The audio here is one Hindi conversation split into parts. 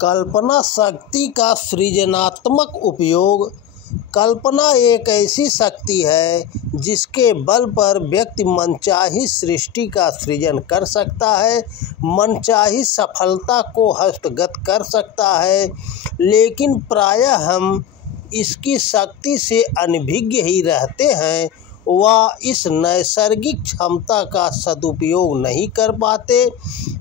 कल्पना शक्ति का सृजनात्मक उपयोग। कल्पना एक ऐसी शक्ति है जिसके बल पर व्यक्ति मनचाही सृष्टि का सृजन कर सकता है, मनचाही सफलता को हस्तगत कर सकता है। लेकिन प्रायः हम इसकी शक्ति से अनभिज्ञ ही रहते हैं व इस नैसर्गिक क्षमता का सदुपयोग नहीं कर पाते।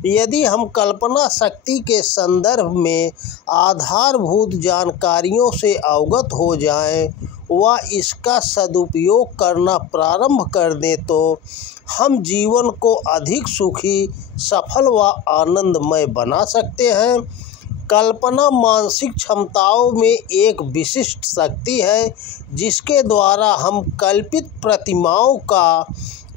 यदि हम कल्पना शक्ति के संदर्भ में आधारभूत जानकारियों से अवगत हो जाएं व इसका सदुपयोग करना प्रारंभ कर दें तो हम जीवन को अधिक सुखी, सफल व आनंदमय बना सकते हैं। कल्पना मानसिक क्षमताओं में एक विशिष्ट शक्ति है जिसके द्वारा हम कल्पित प्रतिमाओं का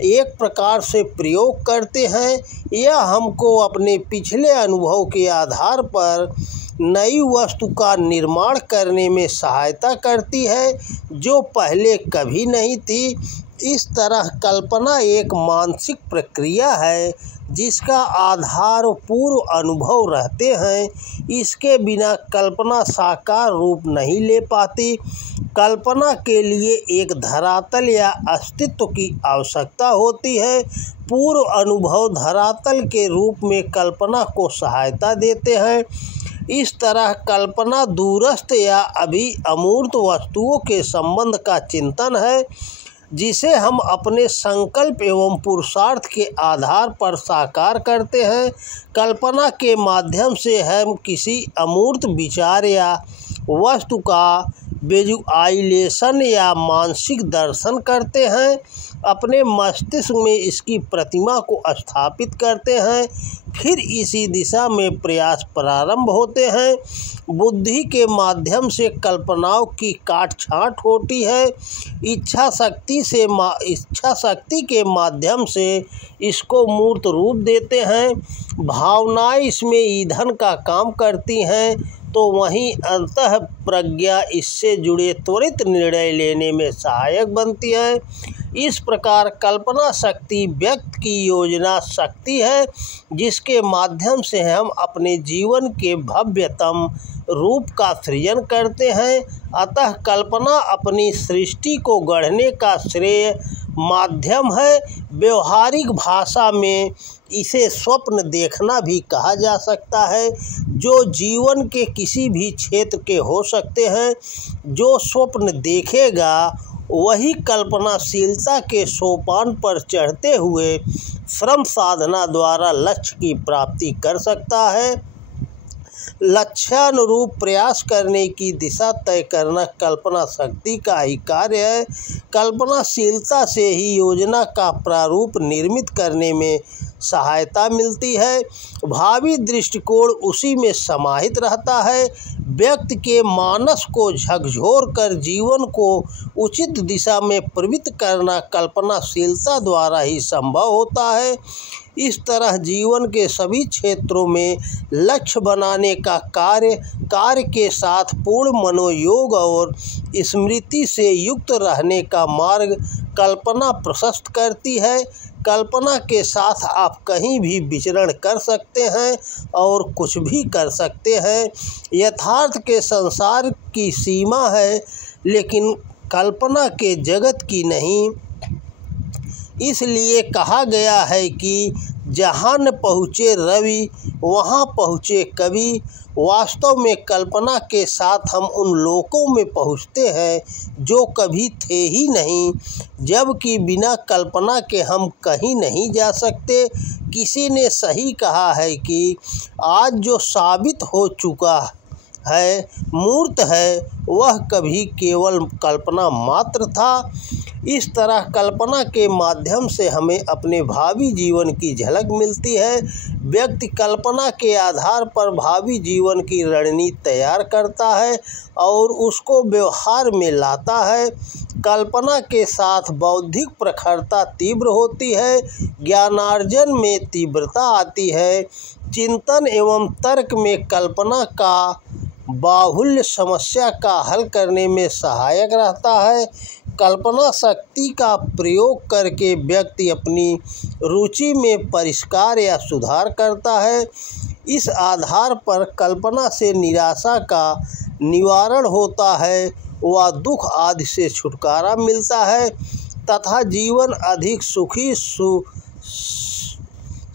एक प्रकार से प्रयोग करते हैं। यह हमको अपने पिछले अनुभव के आधार पर नई वस्तु का निर्माण करने में सहायता करती है जो पहले कभी नहीं थी। इस तरह कल्पना एक मानसिक प्रक्रिया है जिसका आधार पूर्व अनुभव रहते हैं। इसके बिना कल्पना साकार रूप नहीं ले पाती। कल्पना के लिए एक धरातल या अस्तित्व की आवश्यकता होती है। पूर्व अनुभव धरातल के रूप में कल्पना को सहायता देते हैं। इस तरह कल्पना दूरस्थ या अभी अमूर्त वस्तुओं के संबंध का चिंतन है जिसे हम अपने संकल्प एवं पुरुषार्थ के आधार पर साकार करते हैं। कल्पना के माध्यम से हम किसी अमूर्त विचार या वस्तु का विजुअलाइजेशन या मानसिक दर्शन करते हैं, अपने मस्तिष्क में इसकी प्रतिमा को स्थापित करते हैं, फिर इसी दिशा में प्रयास प्रारंभ होते हैं। बुद्धि के माध्यम से कल्पनाओं की काट-छाँट होती है। इच्छा शक्ति के माध्यम से इसको मूर्त रूप देते हैं। भावनाएं इसमें ईंधन का काम करती हैं तो वहीं अंतः प्रज्ञा इससे जुड़े त्वरित निर्णय लेने में सहायक बनती है। इस प्रकार कल्पना शक्ति व्यक्ति की योजना शक्ति है जिसके माध्यम से हम अपने जीवन के भव्यतम रूप का सृजन करते हैं। अतः कल्पना अपनी सृष्टि को गढ़ने का श्रेय माध्यम है। व्यवहारिक भाषा में इसे स्वप्न देखना भी कहा जा सकता है, जो जीवन के किसी भी क्षेत्र के हो सकते हैं। जो स्वप्न देखेगा वही कल्पनाशीलता के सोपान पर चढ़ते हुए श्रम साधना द्वारा लक्ष्य की प्राप्ति कर सकता है। लक्ष्यानुरूप प्रयास करने की दिशा तय करना कल्पना शक्ति का ही कार्य है। कल्पनाशीलता से ही योजना का प्रारूप निर्मित करने में सहायता मिलती है। भावी दृष्टिकोण उसी में समाहित रहता है। व्यक्ति के मानस को झकझोर कर जीवन को उचित दिशा में प्रवृत्त करना कल्पनाशीलता द्वारा ही संभव होता है। इस तरह जीवन के सभी क्षेत्रों में लक्ष्य बनाने का कार्य के साथ पूर्ण मनोयोग और स्मृति से युक्त रहने का मार्ग कल्पना प्रशस्त करती है। कल्पना के साथ आप कहीं भी विचरण कर सकते हैं और कुछ भी कर सकते हैं। यथार्थ के संसार की सीमा है लेकिन कल्पना के जगत की नहीं। इसलिए कहा गया है कि जहाँ न पहुँचे रवि वहाँ पहुँचे कवि। वास्तव में कल्पना के साथ हम उन लोकों में पहुँचते हैं जो कभी थे ही नहीं, जबकि बिना कल्पना के हम कहीं नहीं जा सकते। किसी ने सही कहा है कि आज जो साबित हो चुका है, मूर्त है, वह कभी केवल कल्पना मात्र था। इस तरह कल्पना के माध्यम से हमें अपने भावी जीवन की झलक मिलती है। व्यक्ति कल्पना के आधार पर भावी जीवन की रणनीति तैयार करता है और उसको व्यवहार में लाता है। कल्पना के साथ बौद्धिक प्रखरता तीव्र होती है, ज्ञानार्जन में तीव्रता आती है। चिंतन एवं तर्क में कल्पना का बाहुल्य समस्या का हल करने में सहायक रहता है। कल्पना शक्ति का प्रयोग करके व्यक्ति अपनी रुचि में परिष्कार या सुधार करता है। इस आधार पर कल्पना से निराशा का निवारण होता है व दुख आदि से छुटकारा मिलता है तथा जीवन अधिक सुखी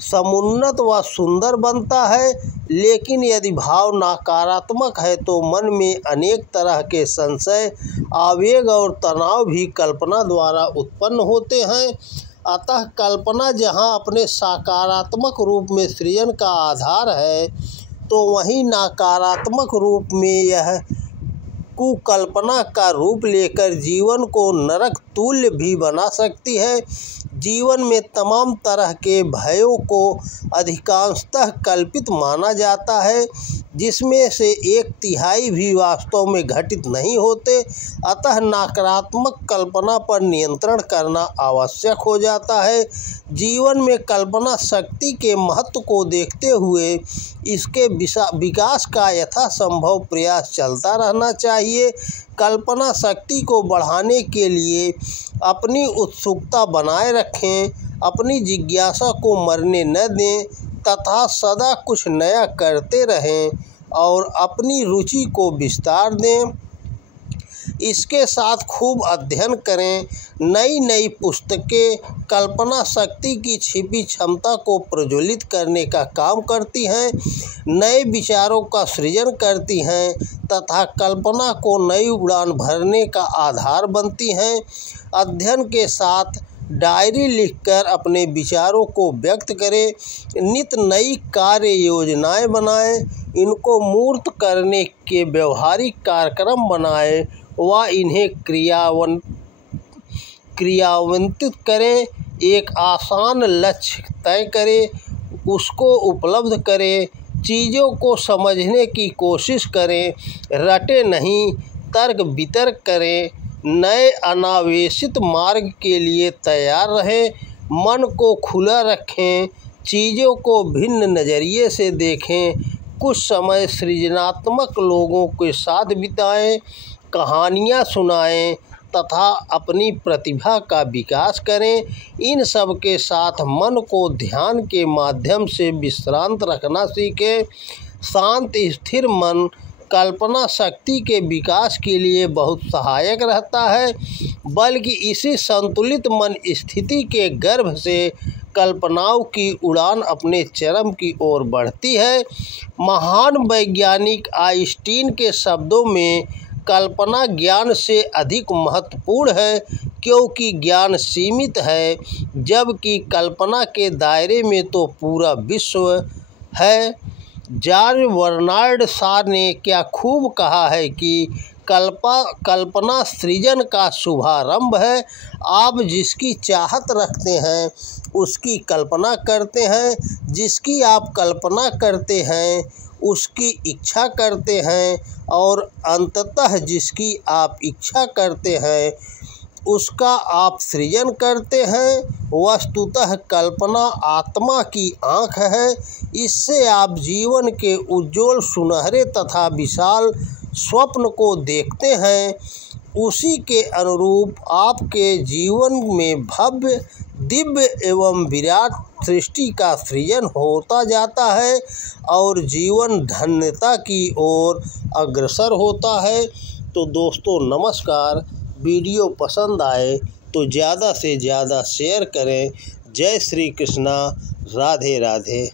समुन्नत व सुंदर बनता है। लेकिन यदि भाव नकारात्मक है तो मन में अनेक तरह के संशय, आवेग और तनाव भी कल्पना द्वारा उत्पन्न होते हैं। अतः कल्पना जहाँ अपने सकारात्मक रूप में सृजन का आधार है, तो वहीं नकारात्मक रूप में यह कुकल्पना का रूप लेकर जीवन को नरक तुल्य भी बना सकती है। जीवन में तमाम तरह के भयों को अधिकांशतः कल्पित माना जाता है, जिसमें से 1/3 भी वास्तव में घटित नहीं होते। अतः नकारात्मक कल्पना पर नियंत्रण करना आवश्यक हो जाता है। जीवन में कल्पना शक्ति के महत्व को देखते हुए इसके विकास का यथासंभव प्रयास चलता रहना चाहिए। कल्पना शक्ति को बढ़ाने के लिए अपनी उत्सुकता बनाए रखें, अपनी जिज्ञासा को मरने न दें तथा सदा कुछ नया करते रहें और अपनी रुचि को विस्तार दें। इसके साथ खूब अध्ययन करें। नई नई पुस्तकें कल्पना शक्ति की छिपी क्षमता को प्रज्वलित करने का काम करती हैं, नए विचारों का सृजन करती हैं तथा कल्पना को नई उड़ान भरने का आधार बनती हैं। अध्ययन के साथ डायरी लिखकर अपने विचारों को व्यक्त करें, नित नई कार्य योजनाएं बनाएं, इनको मूर्त करने के व्यवहारिक कार्यक्रम बनाएं व इन्हें क्रियान्वित करें। एक आसान लक्ष्य तय करें, उसको उपलब्ध करें, चीज़ों को समझने की कोशिश करें, रटे नहीं, तर्क वितर्क करें, नए अनावेशित मार्ग के लिए तैयार रहें, मन को खुला रखें, चीज़ों को भिन्न नज़रिए से देखें, कुछ समय सृजनात्मक लोगों के साथ बिताएं, कहानियाँ सुनाएं तथा अपनी प्रतिभा का विकास करें। इन सब के साथ मन को ध्यान के माध्यम से विश्रांत रखना सीखें। शांत स्थिर मन कल्पना शक्ति के विकास के लिए बहुत सहायक रहता है, बल्कि इसी संतुलित मन स्थिति के गर्भ से कल्पनाओं की उड़ान अपने चरम की ओर बढ़ती है। महान वैज्ञानिक आइंस्टीन के शब्दों में कल्पना ज्ञान से अधिक महत्वपूर्ण है, क्योंकि ज्ञान सीमित है जबकि कल्पना के दायरे में तो पूरा विश्व है। जॉर्ज बर्नार्ड शॉ ने क्या खूब कहा है कि कल्पना सृजन का शुभारंभ है। आप जिसकी चाहत रखते हैं उसकी कल्पना करते हैं, जिसकी आप कल्पना करते हैं उसकी इच्छा करते हैं और अंततः जिसकी आप इच्छा करते हैं उसका आप सृजन करते हैं। वस्तुतः कल्पना आत्मा की आँख है, इससे आप जीवन के उज्ज्वल, सुनहरे तथा विशाल स्वप्न को देखते हैं। उसी के अनुरूप आपके जीवन में भव्य, दिव्य एवं विराट सृष्टि का सृजन होता जाता है और जीवन धन्यता की ओर अग्रसर होता है। तो दोस्तों नमस्कार, वीडियो पसंद आए तो ज़्यादा से ज़्यादा शेयर करें। जय श्री कृष्णा, राधे राधे।